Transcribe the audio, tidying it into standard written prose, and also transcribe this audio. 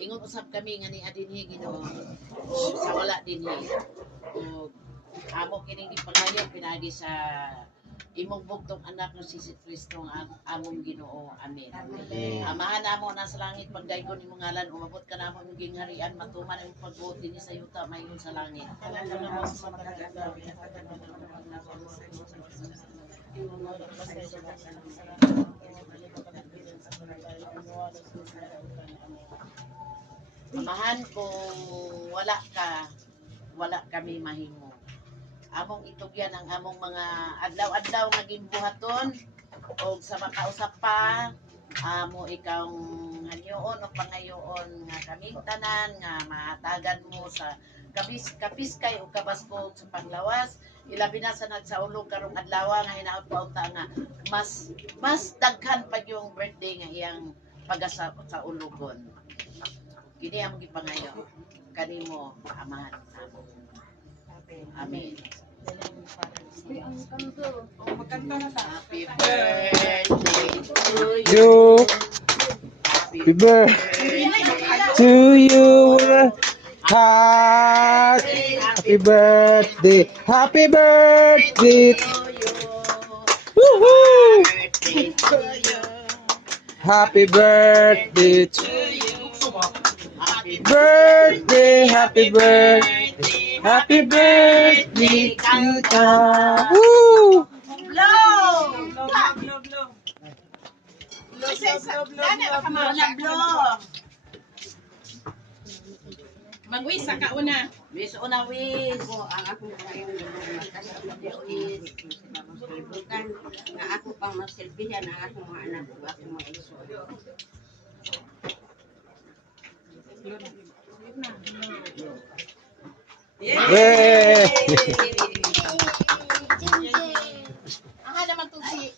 ingon usab kami nga ni adinhi Ginoo o sa wala dinhi. O amo kining gipangayo pinagi sa imong bugtong anak no si Kristo ang among Ginoo. Amen. Amahan namo na sa langit pagdaygon imong ngalan umabot ka namo imong gingharian matuman imong pagbuot dinhi sa yuta mayon sa langit. Amahan kung wala kami mahimo. Among itugyan ang among mga adlaw-adlaw nga ginbuhaton o sa makausap pa amo ikaw hanyoon o pangayoon nga kaming tanan nga mahatagan mo sa kapiskay o kabasbog sa panglawas ilabi na sa nagsaulog karong adlaw nga hinaot pa unta nga mas daghan pa yung birthday nga iyang pagasa sa ulugon. Kini among gipangayo kanimo amahan namo. Amen. Happy birthday to You. Happy birthday to you. Happy birthday. Happy birthday. Woohoo! Happy birthday to birthday. Happy birthday. Happy birthday to you. Woo! Mag-wish ka una. Wish una wish. Ang akong kayong is bukan nga ako pang masilbihan ang akong mga anak ko akong mga iso. Yay! Aha naman to si